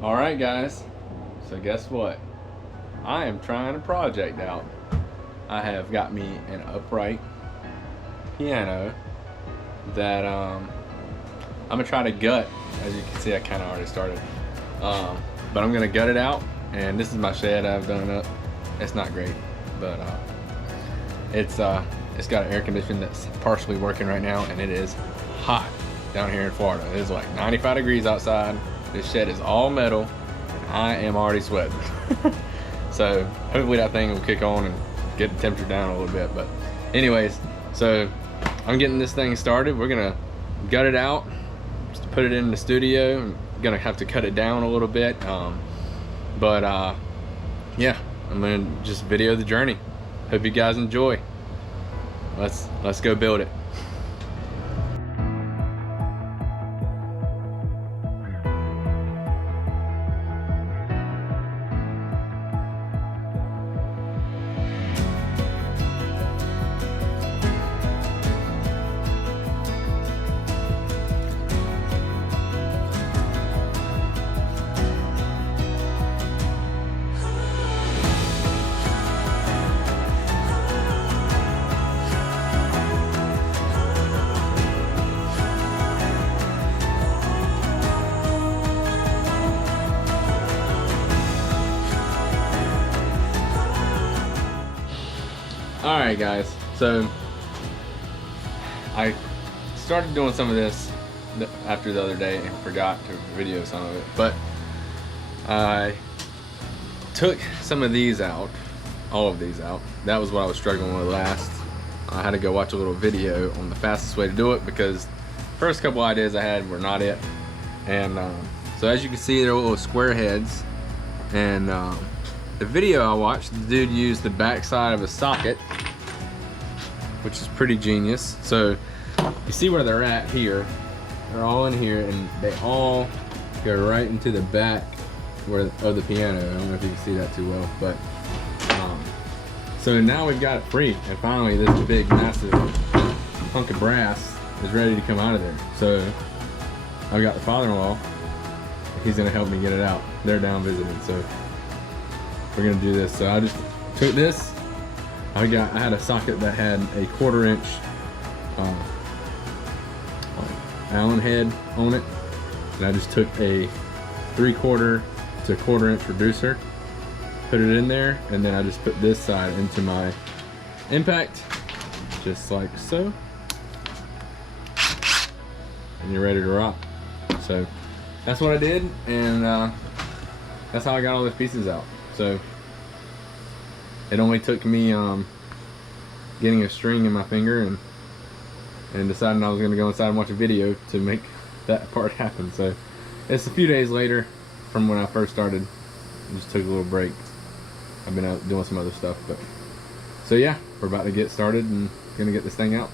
All right, guys. So guess what? I am trying a project out. I have got me an upright piano that I'm gonna try to gut. As you can see, I kind of already started. But I'm gonna gut it out, and this is my shed I've done up. It's not great, but it's got an air conditioner that's partially working right now, and it is hot down here in Florida. It is like 95 degrees outside. This shed is all metal, and I am already sweating. So hopefully that thing will kick on and get the temperature down a little bit. But anyways, so I'm getting this thing started. We're gonna gut it out, just put it in the studio. I'm gonna have to cut it down a little bit. Yeah, I'm gonna just video the journey. Hope you guys enjoy. Let's go build it. Alright guys, so I started doing some of this after the other day and forgot to video some of it, but I took some of these out, all of these out. That was what I was struggling with last. I had to go watch a little video on the fastest way to do it because first couple ideas I had were not it. And so as you can see, they're little square heads, and the video I watched, the dude used the back side of a socket, which is pretty genius. So you see where they're at here. They're all in here, and they all go right into the back of the piano. I don't know if you can see that too well, but so now we've got it free, and finally this big massive hunk of brass is ready to come out of there. So I've got the father-in-law. He's gonna help me get it out. They're down visiting, so we're gonna do this. So I just took this. I had a socket that had a 1/4 inch Allen head on it, and I just took a 3/4 to 1/4 inch reducer, put it in there, and then I just put this side into my impact, just like so, and you're ready to rock. So that's what I did, and that's how I got all those pieces out. So it only took me getting a string in my finger and deciding I was going to go inside and watch a video to make that part happen. So it's a few days later from when I first started. I just took a little break. I've been out doing some other stuff, but so yeah, we're about to get started and gonna get this thing out.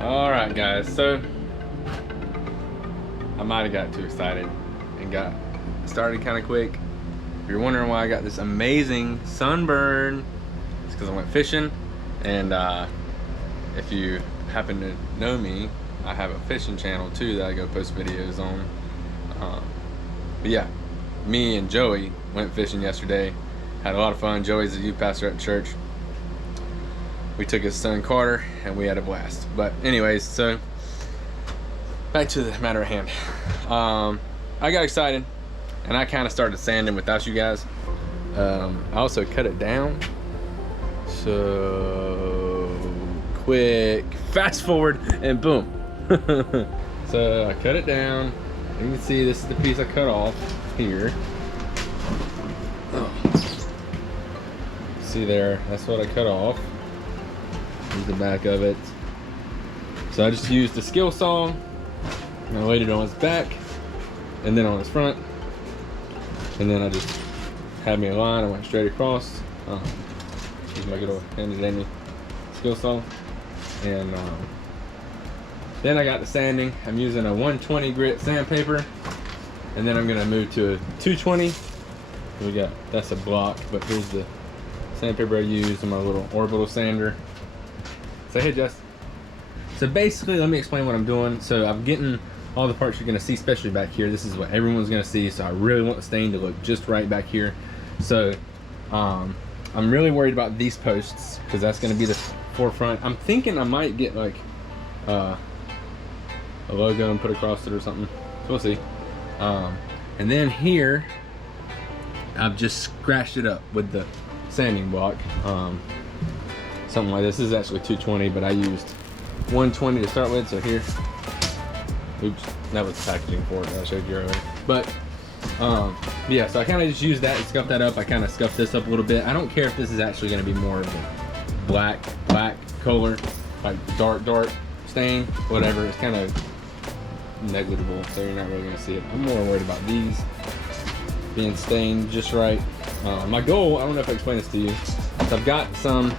Alright guys, so I might have got too excited and got started kind of quick. If you're wondering why I got this amazing sunburn, it's because I went fishing. And if you happen to know me, I have a fishing channel too that I go post videos on. But yeah, me and Joey went fishing yesterday, had a lot of fun. Joey's a youth pastor at church. We took his son Carter and we had a blast. But anyways, so back to the matter at hand. I got excited and I kind of started sanding without you guys. I also cut it down. So quick, fast forward, and boom. So I cut it down. You can see this is the piece I cut off here. Oh, see there, that's what I cut off. Here's the back of it. So I just used the skill saw, and I laid it on its back, and then on its front, and then I just had me a line. I went straight across. Use my good old handy dandy skill saw, and then I got the sanding. I'm using a 120 grit sandpaper, and then I'm gonna move to a 220. That's a block, but here's the sandpaper I use and my little orbital sander. Say hey, Jess. So basically, let me explain what I'm doing. So I'm getting all the parts you're gonna see, especially back here. This is what everyone's gonna see, so I really want the stain to look just right back here. So I'm really worried about these posts, because that's gonna be the forefront. I'm thinking I might get like a logo and put across it or something. So we'll see. And then here, I've just scratched it up with the sanding block. Something like this. This is actually 220, but I used 120 to start with. So here, oops, that was the packaging for it that I showed you earlier. But yeah, so I kind of just used that and scuffed that up. I kind of scuffed this up a little bit. I don't care if this is actually going to be more of a black color, like dark stain, whatever. It's kind of negligible, so you're not really going to see it. I'm more worried about these being stained just right. My goal, I don't know if I explained this to you, is I've got some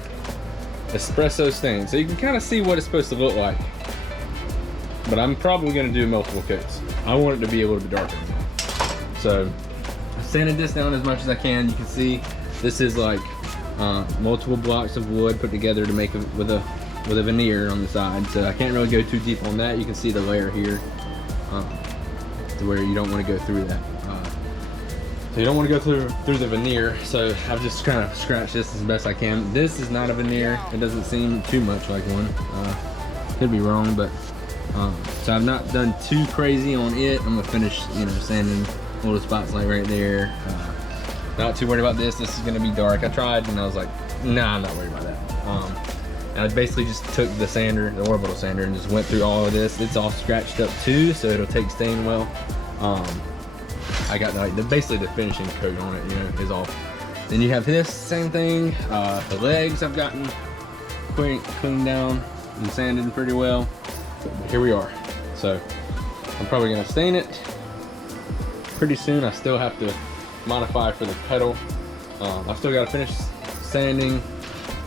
espresso stain, so you can kind of see what it's supposed to look like. But I'm probably going to do multiple coats. I want it to be a little bit darker. So I sanded this down as much as I can. You can see this is like multiple blocks of wood put together to make it with a veneer on the side. So I can't really go too deep on that. You can see the layer here to where you don't want to go through that. So you don't want to go through the veneer. So I've just kind of scratched this as best I can. This is not a veneer. It doesn't seem too much like one. Could be wrong, but so I've not done too crazy on it. I'm gonna finish, sanding little spots like right there. Not too worried about this. This is gonna be dark. I tried and I was like, nah, I'm not worried about that. And I basically just took the sander, the orbital sander, and just went through all of this. It's all scratched up too, so it'll take stain well. I got basically the finishing coat on it, is all. Then you have this same thing. The legs I've gotten cleaned down and sanded pretty well. But here we are. So I'm probably gonna stain it pretty soon. I still have to modify for the pedal. I still gotta finish sanding.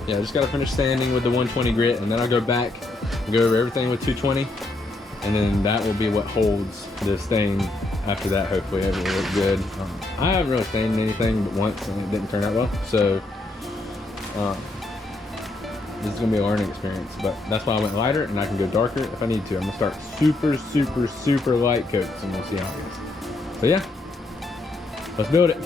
Yeah, I just gotta finish sanding with the 120 grit, and then I'll go back and go over everything with 220, and then that will be what holds the stain. After that, hopefully everything will look good. I haven't really stained anything but once, and it didn't turn out well. So this is gonna be a learning experience, but that's why I went lighter, and I can go darker if I need to. I'm gonna start super light coats, and we'll see how it goes. So yeah, let's build it.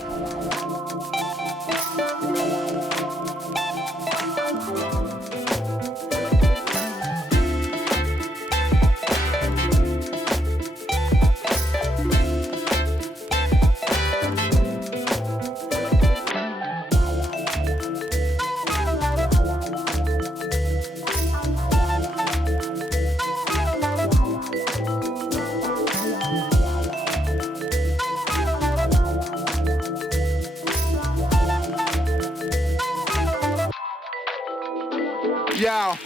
Yeah.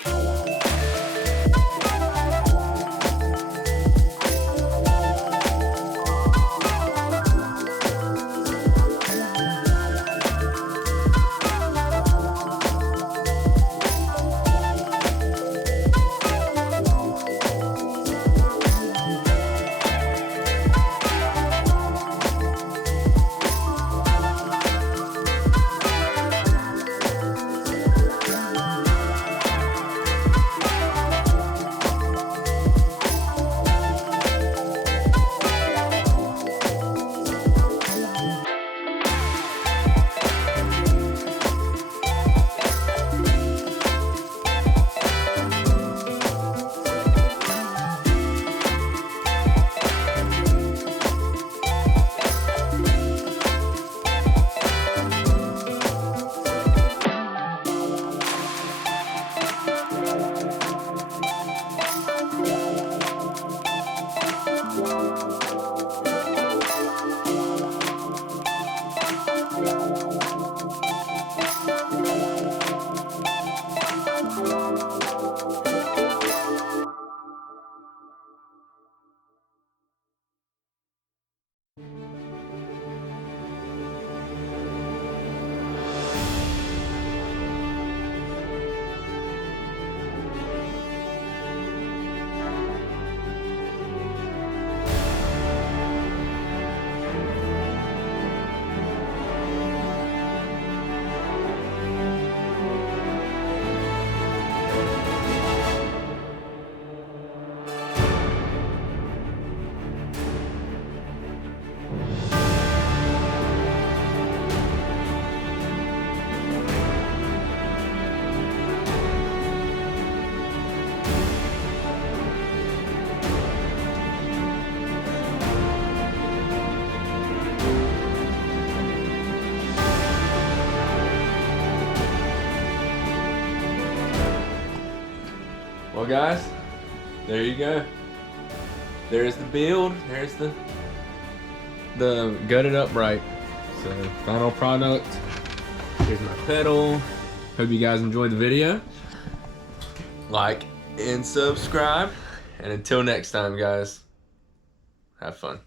Well, guys, there you go. There's the build. There's the gutted upright. So final product. Here's my pedal. Hope you guys enjoyed the video. Like and subscribe. And until next time, guys, have fun.